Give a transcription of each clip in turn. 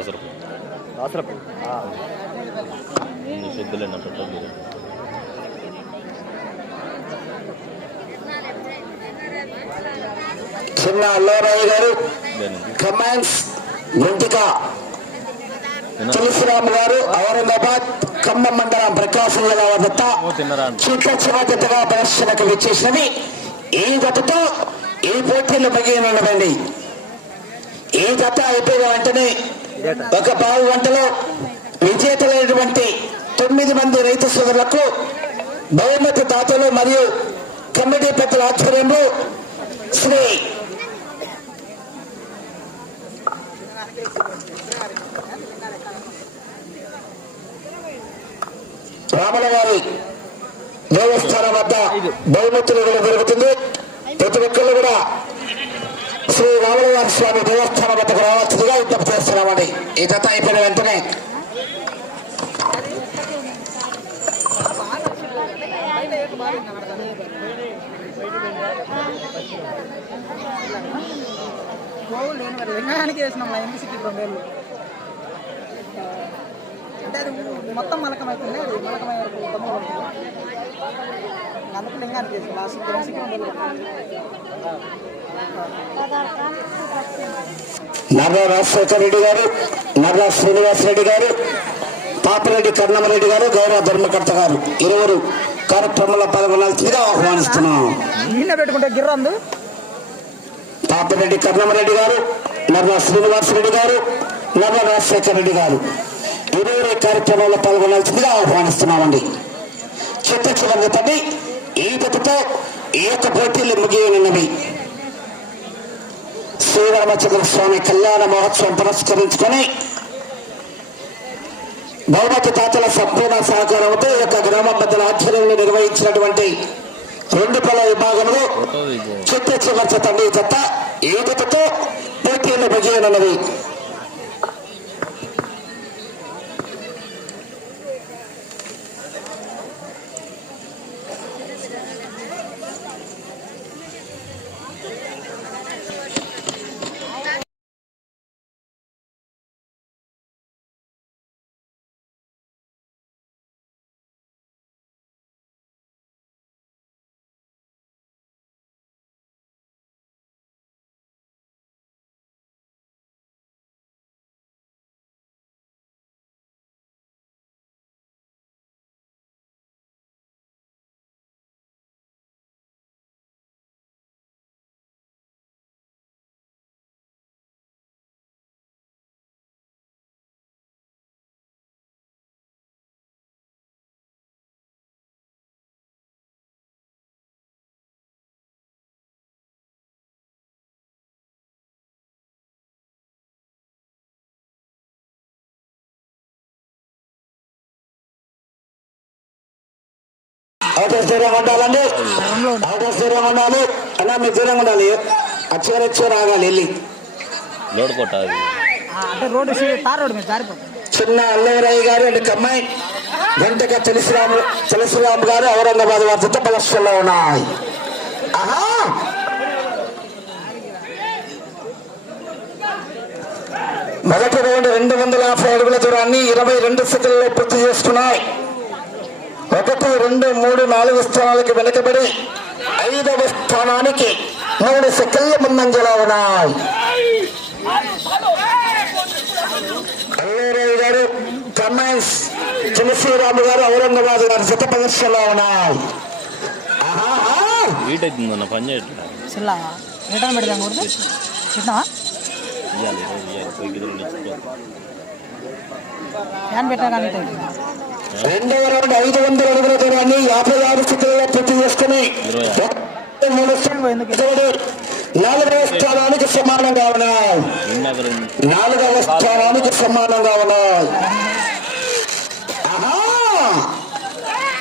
దాసరపు. దాసరపు. చిన్న అల్లారావు గారు కమాండ్స్ తిన తులసిరామ్ గారు ఔరంగాబాద్ ఖమ్మం మండలం ప్రకాశం జిల్లా వద్ద. చికిత్స జతగా ప్రదర్శనకు విచ్చేసినవి ఈ జతతో ఈ పోటీలు మిగిలినవండి ఈ జత అయిపోయిన వెంటనే ఒక పావు గంటలో విజేతలైనటువంటి తొమ్మిది మంది రైతు సోదరులకు బహుమతి దాతలు మరియు కమిటీ పెద్దల ఆధ్వర్యంలో శ్రీ రామల గారి దేవస్థానం వద్ద బహుమతులు జరుగుతుంది ప్రతి ఒక్కళ్ళు కూడా శ్రీ రామలవారి స్వామి దేవస్థానం వద్దకు రావాల్సిందిగా విజ్ఞప్తి చేస్తున్నామండి. ఈ జత అయిపోయిన వెంటనే లింగానికి వేసినాం ఎంపీసీకి అంటే అది మొత్తం మలకం అది మలకమై వరకు అందుకు లింగానికి వేసి లాస్ట్ ఎంపీసీకి వేలు నర్రా రాజశేఖర రెడ్డి గారు నర్రా శ్రీనివాస్ రెడ్డి గారు పాపిరెడ్డి కర్ణమరెడ్డి గారు గౌరవ ధర్మకర్త గారు ఇరువురు కార్యక్రమంలో పాల్గొనాల్సిందిగా ఆహ్వానిస్తున్నాం. పాపిరెడ్డి కర్ణమరెడ్డి గారు నర్రా శ్రీనివాస్ రెడ్డి గారు నర్రా రాజశేఖర రెడ్డి గారు ఇరువురు కార్యక్రమంలో పాల్గొనాల్సిందిగా ఆహ్వానిస్తున్నామండి. చిత్త చివరి ఈ జతతో ఈ యొక్క పోటీలు ముగియనున్నవి. శ్రీరామచంద్ర స్వామి కళ్యాణ మహోత్సవం పురస్కరించుకొని బహుమతి తాతల సంపూర్ణ సహకారంతో ఈ యొక్క గ్రామ పెద్దల ఆధ్వర్యంలో నిర్వహించినటువంటి రెండు పల విభాగంలో చిత్త చివరి తండ్రి ఈ జత పోటీలు విజయనన్నది అవుటర్ స్టేడియం ఉండాలండి. అవుటర్ స్టేడియం ఉండాలి. అన్నా మీరు దూరం ఉండాలి. అచ్చగారు వచ్చి రాగాలి వెళ్ళి. లోడ్ కొట్ట అది. అంటే రోడ్డు సీ- తార్ రోడ్డు మీద జారిపోతుంది చిన్న అల్లవరయ్య గారు అండ్ కమ్మాయి వెంటగా తులసిరాము తులసిరాము గారు ఔరంగాబాద్ వారితో ప్రదర్శనలో ఉన్నాయి. ఆహా! మొదటి రౌండ్ రెండు వందల యాభై అడుగుల దూరాన్ని ఇరవై రెండు సెకండ్లలో పూర్తి చేసుకున్నాయి. ఒకటి రెండు మూడు నాలుగు స్థానాలకు వెనుకబడి ఐదవ స్థానానికి మూడు సెకండ్ల ముందంజలో ఉన్నాయి. అల్లూరావు గారు కమాండ్స్ తులసిరాము గారు ఔరంగాబాద్ గారు జత ప్రదర్శనలో ఉన్నాయి. ఆహాహా. వీట్ అవుతుందన్న పని చేయట్లేదు చిల్ల రిటర్న్ పెడదాం కూడా పెట్టినావా ఇవ్వాలి రోజు ఇవ్వాలి పోయి గిద్దరు ఇచ్చుకో. ఫ్యాన్ పెట్టా కానీ ఇటు. అవుతుంది. రెండవ రౌండ్ ఐదు వందల అడుగుల దూరాన్ని యాభై ఆరు స్థితిలో పూర్తి చేసుకుని నాలుగవ స్థానానికి సమానంగా ఉన్నాయి నాలుగవ స్థానానికి సమానంగా ఉన్నాయి ఆహా!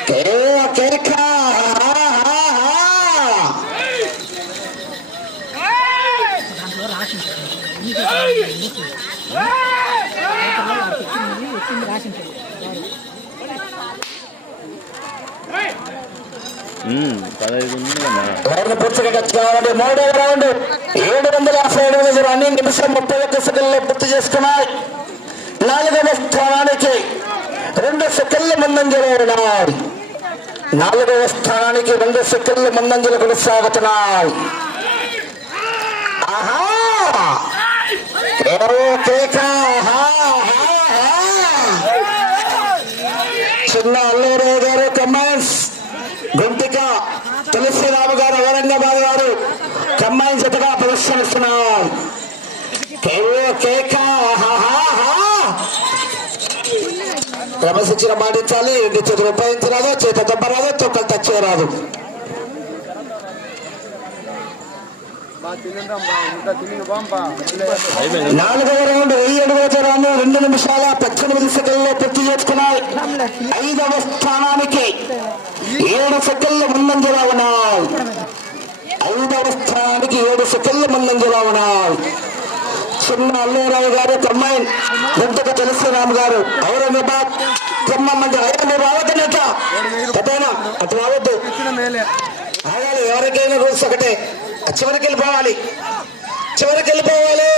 కేవ ఉమ్, పూర్తిగా కావాలంటే మూడవ రౌండ్. ఏడు వందల యాభై ఏడు వందల రన్నింగ్ నిమిషం ముప్పై ఒక్క సెకండ్లో పూర్తి చేసుకున్నాయి. నాలుగవ స్థానానికి రెండు సెకండ్ల ముందంజలో ఉన్నాయి. నాలుగవ స్థానానికి రెండు సెకండ్ల ముందంజలు కొనసాగుతున్నాయి. ఆహా! చిన్న గుంటిక తులసిరాము గారు ఔరంగాబాద్ గారు కమ్మాయి జతగా ప్రదర్శనిస్తున్నారు కేవో కేక క్రమశిక్షణ పాటించాలి రెండు చేతులు ఉపయోగించరాదు చేత దెబ్బరాదు తొక్కలు టచ్ చేయరాదు నాలుగవ రౌండ్ వెయ్యి అడుగుల దూరాన్ని రెండు నిమిషాల పద్దెనిమిది సెకండ్లో పూర్తి చేసుకున్నాయి. ఐదవ స్థానానికి ఏడు సెకండ్ల ముందంజలో ఉన్నాయి. ఐదవ స్థానానికి ఏడు సెకండ్ల ముందంజలో ఉన్నాయి. చిన్న అల్లూరావు గారు కమ్మాయి గుంటకు తులసిరామ్ గారు ఔరంగాబాద్ ఖమ్మం అంటే అయ్యా మీరు రావద్దనట పెద్దనా అటు రావద్దు. ఆగాలి ఎవరికైనా రూల్స్ ఒకటే. చివరికి వెళ్ళిపోవాలి. చివరికి వెళ్ళిపోవాలి.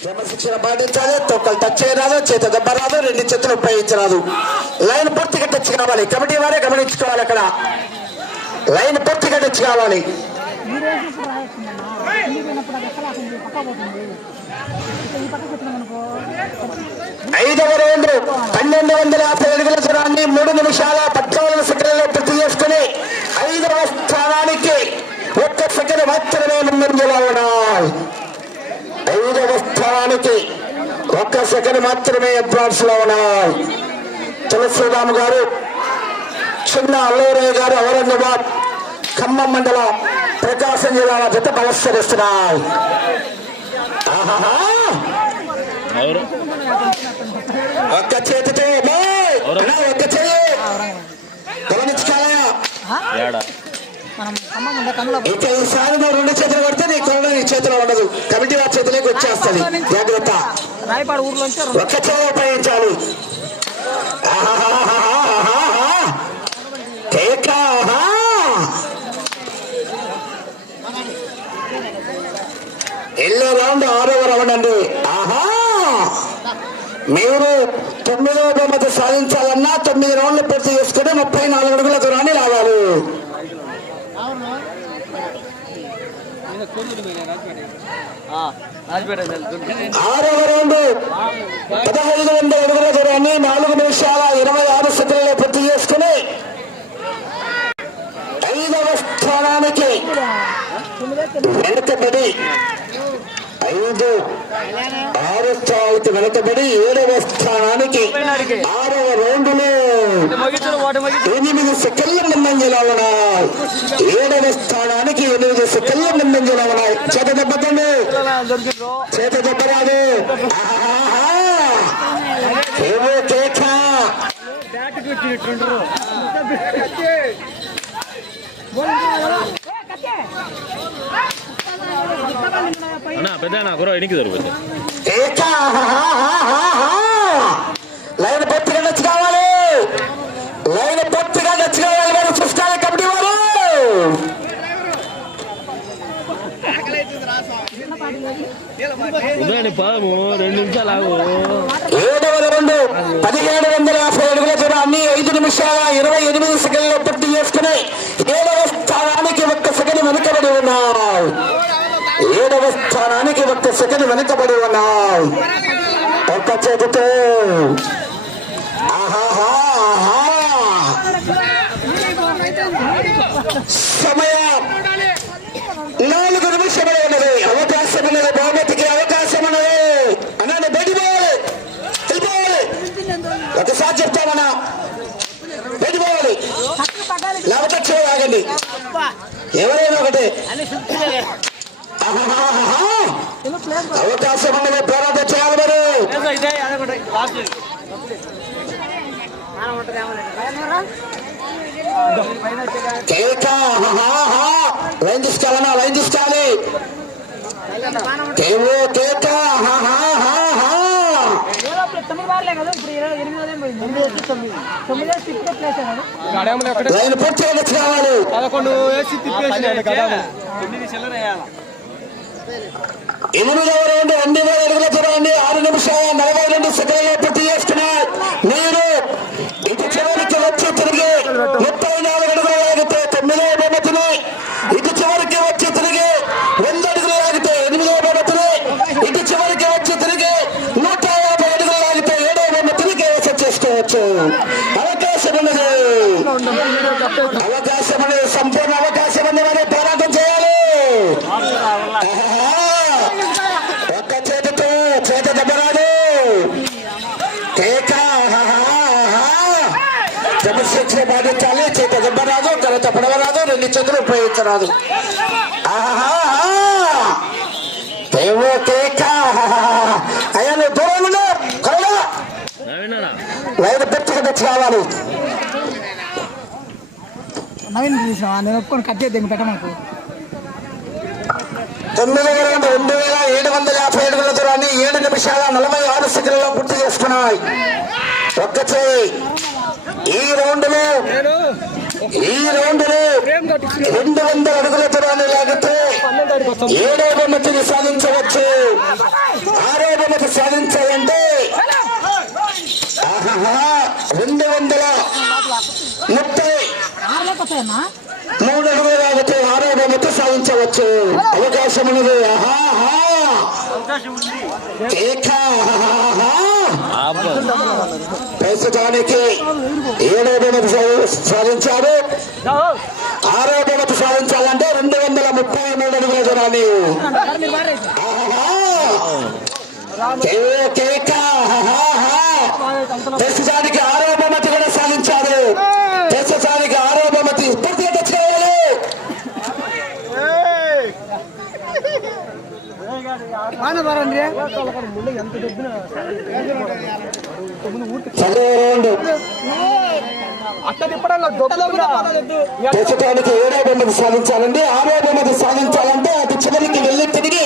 క్రమశిక్షణ పాటించాలి తొక్కలు టచ్ చేయరాదు చేత దెబ్బ రాదు రెండు చేతులు ఉపయోగించరాదు లైన్ పూర్తిగా టచ్ కావాలి కమిటీ వారే గమనించుకోవాలి అక్కడ లైన్ పూర్తిగా టచ్ కావాలి ఐదవ రౌండ్ పన్నెండు వందల యాభై అడుగుల దూరాన్ని మూడు నిమిషాల పద్నాలుగు సెకండ్లలో పూర్తి చేసుకుని ఐదవ స్థానానికి ఒక్క సెకండ్ మాత్రమే ముందంజలో ఉన్నాయి ఐదవ స్థానానికి ఒక్క సెకండ్ మాత్రమే అడ్వాన్స్లో ఉన్నాయి తులసిరామ్ గారు చిన్న అల్లూరయ్య గారు ఔరంగాబాద్ ఖమ్మం మండలం ప్రకాశం జిల్లాల జత బలస్కరిస్తున్నాయి ఆహాహా! ఒక్క చేతితో! అన్నా, ఒక్క చెయ్యి! గమనించుకోవాలా? ఏడా? మనం ఖమ్మం ఉండే కమల ఇక ఈసారి నువ్వు రెండు చేతులు కొడితే నీ కొరడ నీ చేతిలో ఉండదు. కమిటీ వారి చేతిలోకి వచ్చేస్తుంది. జాగ్రత్త. రాయపాడు ఊర్లోంచి ఒక్క చెయ్యి ఉపయోగించాలి. ఎల్లో రౌండ్ ఆరవ రౌండ్ అండి. ఆహా. మీరు తొమ్మిదవ బహుమతి సాధించాలన్నా తొమ్మిది రౌండ్లు పూర్తి చేసుకుని ముప్పై నాలుగు అడుగుల దూరాన్ని లాగాలి ఆరవ రౌండ్ పదహైదు వందల అడుగుల దూరాన్ని నాలుగు నిమిషాల ఇరవై ఆరు సెకండ్లలో పూర్తి చేసుకుని ఐదవ స్థానానికి వెనుకబడి ఐదు. ఆరు స్థాయికి వెనకబడి ఏడవ స్థానానికి ఆరవ రౌండ్లో ఎనిమిది సెకండ్ల ముందంజలో ఉన్నాయి. ఏడవ స్థానానికి ఎనిమిది సెకండ్ల ముందంజలో ఉన్నాయి. చేత దెబ్బతండి చేత దెబ్బరాదు. ఏమో ఏవో కేక. ఎనికి దొరుకుతుంది కేక ఆహాహాహాహా. లైన్ పొత్తిగా నచ్చి కావాలి. లైన్ పొత్తిగా నచ్చి కావాలి మరి చూసుకోవాలి కమిటీ వారు. పదము రెండు నిమిషాలు ఆగు. ఏడవ రౌండ్ పదిహేడు వందల యాభై అడుగుల దూరాన్ని ఐదు నిమిషాల ఇరవై ఎనిమిది సెకండ్లు పూర్తి చేసుకుని ఏడవ స్థానానికి ఒక్క సెకండ్ వెనుకబడి ఉన్నావు. ఏడవ స్థానానికి ఒక్క సెకండ్ వెనుకబడి ఉన్నావు. ఒక్క చేతితో. సమయం నాలుగు నిమిషములు ఉన్నది అవకాశం ఉన్నది బహుమతికి అవకాశం ఉన్నది అన్నాను బయట పోవాలి వెళ్ళిపోవాలి ఒకసారి చెప్తామన్నా బయట పోవాలి లేకపోతే చేయగండి ఎవరైనా ఒకటే. అవకాశం ఉన్నది పోరాటం చేయాలి మరి. లైన్ తీసుకోవాలన్నా లైన్ తీసుకోవాలి కేవో కేక ఆహాహాహా. ఆరులే కదా ఇప్పుడు ఇరవై ఎనిమిది పోయింది తొమ్మిది తొమ్మిది తొమ్మిది ఫిఫ్త్ ప్లేస్ కదా లైన్ పూర్తిగా వచ్చి కావాలి. పదకొండు వేసి తిప్పేసి ఎనిమిదవ రౌండ్ రెండు వేల అడుగుల దూరాన్ని ఆరు నిమిషాల నలభై రెండు సెకండ్లు పూర్తి చేసుకున్నాయి మీరు ఇటు చివరికి వచ్చి తిరిగి పడవరాదు రెండు చేతులు ఉపయోగించరాదు. ఆహా! ఏవో కేక! అయ్యా నువ్వు దూరంగా ఉండు. త్వరగా. నవీనా లైన్ పెట్టుకు తెచ్చి కావాలి నవీన్ తీసినా నేను ఒప్పుకొని కట్ చేద్దాం పెట్టమనుకో తొమ్మిది వేల రెండు వేల ఏడు వందల యాభై దూరాన్ని ఏడు నిమిషాల నలభై ఆరు సెకండ్లలో పూర్తి చేసుకున్నాయి. ఒక్క చేయి. ఈ రౌండ్లో ఈ రౌండ్లో రెండు వందల అడుగుల దూరాన్ని లాగితే ఏడో బొమ్మతిని సాధించవచ్చు. ఆరో బొమ్మతి సాధించాలంటే రెండు వందల ముప్పై మూడు అడుగులు లాగితే ఆరో బొమ్మతి సాధించవచ్చు. అవకాశం ఉన్నది ఆహాహా. ఏకా. ప్రస్తుతానికి ఏడో బహుమతి సాధించారు ఆరో బహుమతి సాధించాలంటే రెండు వందల ముప్పై మూడు అడుగుల దూరాన్ని. ప్రస్తుతానికి ఆరో బహుమతి కూడా సాధించారు ప్రస్తుతానికి ఆరో బహుమతి పూర్తిగా తెచ్చుకోవాలి బాగా బారండి ముందు ఎంత డబ్బున చదువు రౌండ్ అట్ట తిప్పడంలో దొబ్బుగా ప్రస్తుతానికి ఏడో బొమ్మది సాధించాలండి? ఆరో బొమ్మది సాధించాలంటే అటు చివరికి వెళ్ళి తిరిగి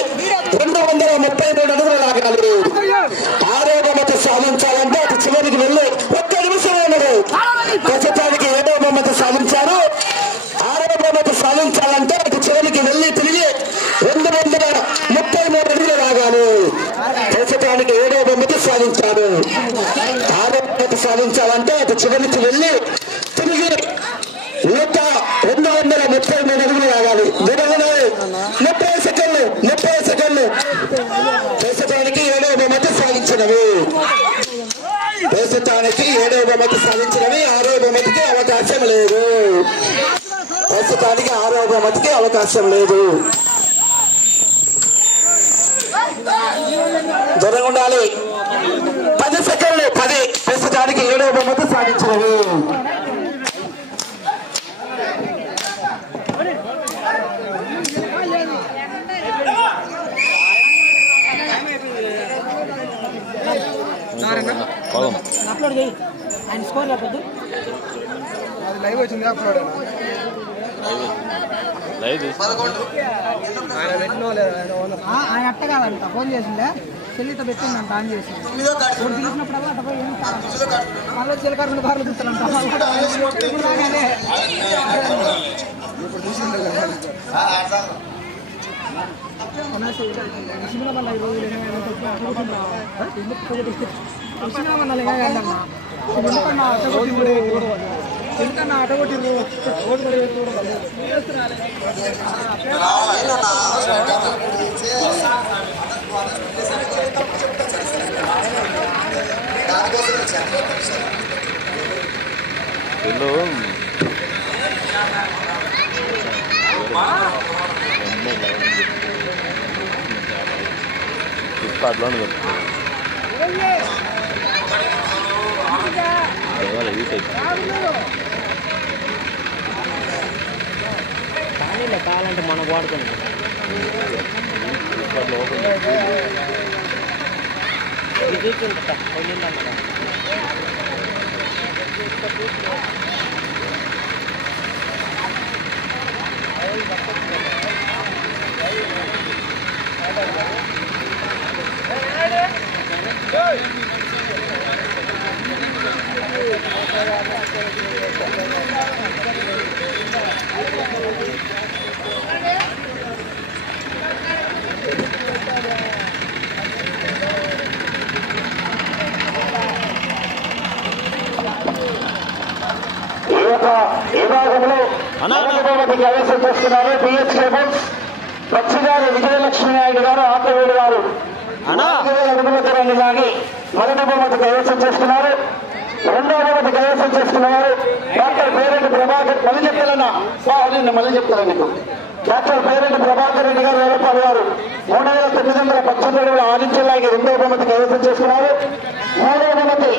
రెండు వందల ముప్పై మూడు అడుగులు లాగాలి. నూట రెండు వందల ముప్పై మూడు అడుగులు రావాలి దూరంలో ముప్పై సెకండ్లు ముప్పై సెకండ్లు. ప్రస్తుతానికి ఏడవ బహుమతి సాధించినవి. ప్రస్తుతానికి ఏడవ బహుమతి సాధించినవి. ఆరో బహుమతికి అవకాశం లేదు. ప్రస్తుతానికి ఆరో బహుమతికి అవకాశం లేదు. దూరంగా ఉండాలి. పది సెకండ్లు పది. ప్రస్తుతానికి ఏడవ బహుమతి సాధించినవి పొలం అప్లోడ్ చేయి ఆయన స్కోర్ లేకపోతే అది లైవ్ వచ్చింది అప్లోడ్ ఆయన అట్ట కాదంట ఫోన్ చేసిండే చెల్లితో పెట్టిందంట ఆన్ చేసి ఇప్పుడు పిలిచినప్పుడల్లా అట్ట పోయి. మళ్ళీ చిలకర రెండు సినిమా ఈరోజు సినిమా ఎందుకన్నా ఎందుకన్నా అటగొట్టిండు ఓటు పడి వీళ్ళు ఫ్లిప్కార్ట్లోనే దొరుకుతుంది ఇలా కావాలంటే మనం వాడుకుంటాం ఇది కైవసం చేస్తున్నారు బిఎస్ కేబుల్స్ పచ్చిగారు విజయలక్ష్మి నాయుడు గారు ఆంధ్రవేడి గారు. దూరాన్ని లాగి మొదటి బహుమతి కైవసం చేస్తున్నారు. రెండవ బహుమతి కైవసం చేస్తున్నారు. డాక్టర్ పేరెడ్డి ప్రభాకర్ మళ్ళీ చెప్తారన్నా నేను మళ్ళీ చెప్తాను నీకు? డాక్టర్ పేరెడ్డి ప్రభాకర్ రెడ్డి గారు వేలపాడు గారు. మూడు వేల తొమ్మిది వందల పద్దెనిమిది అడుగుల ఆదిత్యలాగి రెండవ బహుమతి కైవసం చేస్తున్నారు. మూడవ బహుమతి